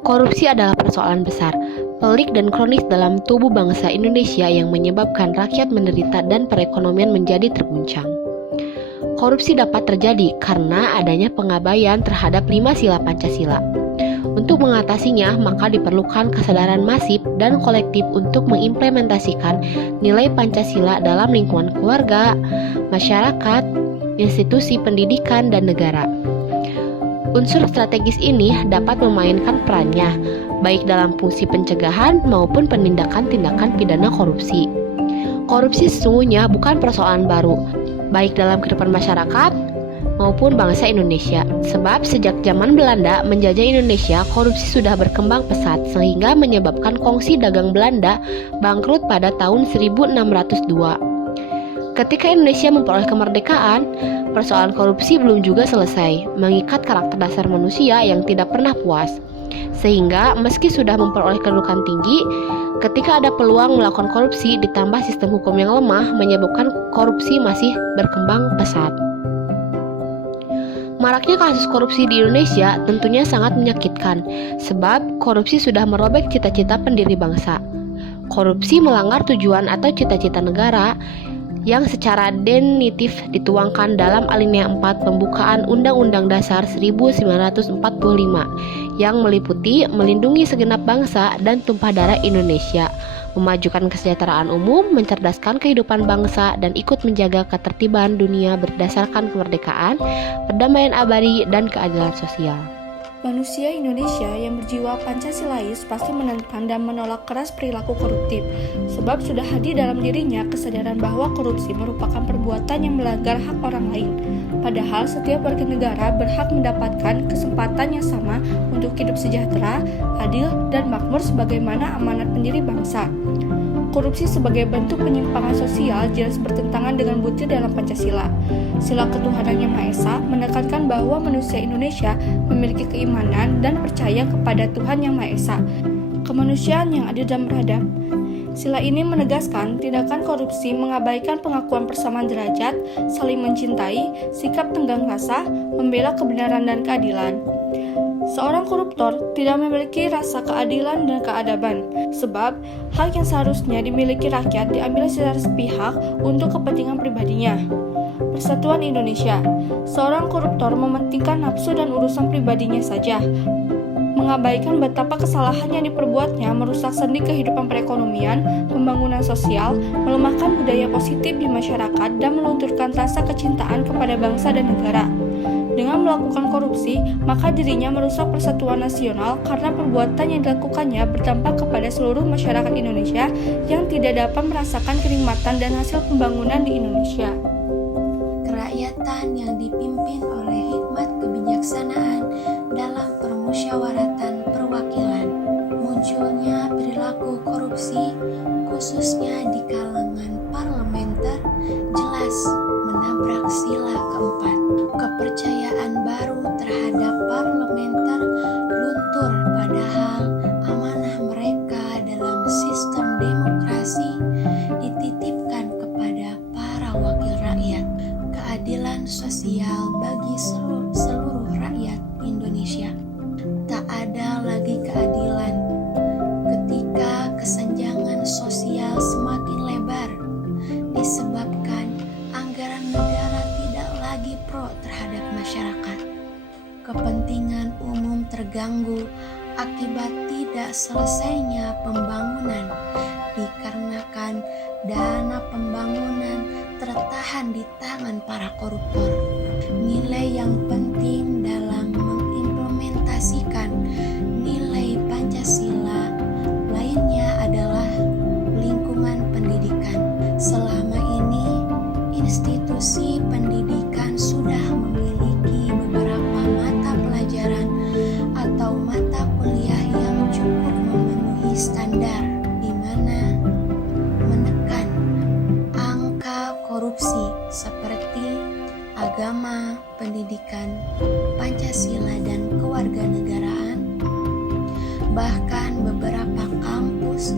Korupsi adalah persoalan besar, pelik dan kronis dalam tubuh bangsa Indonesia yang menyebabkan rakyat menderita dan perekonomian menjadi terguncang. Korupsi dapat terjadi karena adanya pengabaian terhadap 5 sila Pancasila. Untuk mengatasinya, maka diperlukan kesadaran masif dan kolektif untuk mengimplementasikan nilai Pancasila dalam lingkungan keluarga, masyarakat, institusi pendidikan, dan negara. Unsur strategis ini dapat memainkan perannya, baik dalam fungsi pencegahan maupun penindakan tindakan pidana korupsi. Korupsi sesungguhnya bukan persoalan baru, baik dalam kehidupan masyarakat maupun bangsa Indonesia. Sebab sejak zaman Belanda menjajah Indonesia, korupsi sudah berkembang pesat sehingga menyebabkan kongsi dagang Belanda bangkrut pada tahun 1602. Ketika Indonesia memperoleh kemerdekaan, persoalan korupsi belum juga selesai, mengikat karakter dasar manusia yang tidak pernah puas. Sehingga meski sudah memperoleh kedudukan tinggi, ketika ada peluang melakukan korupsi ditambah sistem hukum yang lemah menyebabkan korupsi masih berkembang pesat. Maraknya kasus korupsi di Indonesia tentunya sangat menyakitkan, sebab korupsi sudah merobek cita-cita pendiri bangsa. Korupsi melanggar tujuan atau cita-cita negara yang secara definitif dituangkan dalam alinea 4 pembukaan Undang-Undang Dasar 1945 yang meliputi melindungi segenap bangsa dan tumpah darah Indonesia, memajukan kesejahteraan umum, mencerdaskan kehidupan bangsa, dan ikut menjaga ketertiban dunia berdasarkan kemerdekaan, perdamaian abadi, dan keadilan sosial. Manusia Indonesia yang berjiwa Pancasilais pasti menentang dan menolak keras perilaku koruptif, sebab sudah hadir dalam dirinya kesadaran bahwa korupsi merupakan perbuatan yang melanggar hak orang lain. Padahal setiap warga negara berhak mendapatkan kesempatan yang sama untuk hidup sejahtera, adil, dan makmur sebagaimana amanat pendiri bangsa. Korupsi sebagai bentuk penyimpangan sosial jelas bertentangan dengan butir dalam Pancasila. Sila ketuhanan yang Maha Esa menekankan bahwa manusia Indonesia memiliki keimanan dan percaya kepada Tuhan yang Maha Esa, kemanusiaan yang adil dan beradab. Sila ini menegaskan tindakan korupsi mengabaikan pengakuan persamaan derajat, saling mencintai, sikap tenggang rasa, membela kebenaran dan keadilan. Seorang koruptor tidak memiliki rasa keadilan dan keadaban, sebab hak yang seharusnya dimiliki rakyat diambil secara sepihak untuk kepentingan pribadinya. Persatuan Indonesia, seorang koruptor mementingkan nafsu dan urusan pribadinya saja, mengabaikan betapa kesalahan yang diperbuatnya merusak sendi kehidupan perekonomian, pembangunan sosial, melemahkan budaya positif di masyarakat, dan melunturkan rasa kecintaan kepada bangsa dan negara. Dengan melakukan korupsi, maka dirinya merusak persatuan nasional karena perbuatan yang dilakukannya berdampak kepada seluruh masyarakat Indonesia yang tidak dapat merasakan kenikmatan dan hasil pembangunan di Indonesia. Kerakyatan yang dipimpin oleh hikmat kebijaksanaan dalam permusyawaratan perwakilan. Munculnya perilaku korupsi, khususnya di kalangan parlementer, jelas menabrak sila keempat. Kepercayaan baru terhadap parlementer luntur, padahal amanah mereka dalam sistem demokrasi dititipkan kepada para wakil rakyat. Keadilan sosial bagi seluruh rakyat Indonesia. Tak ada lagi keadilan ketika kesenjangan sosial semakin lebar disebabkan anggaran negara tidak lagi pro terhadap masyarakat. Kepentingan umum terganggu akibat tidak selesainya pembangunan dikarenakan dana pembangunan tertahan di tangan para koruptor. Nilai yang penting dalam mengimplementasikan nilai Pancasila lainnya adalah lingkungan pendidikan. Selama ini institusi pendidikan sudah memiliki beberapa mata pelajaran atau mata kuliah yang cukup memenuhi standar, di mana menekan angka korupsi seperti agama, pendidikan, Pancasila, dan kewarganegaraan. Bahkan beberapa kampus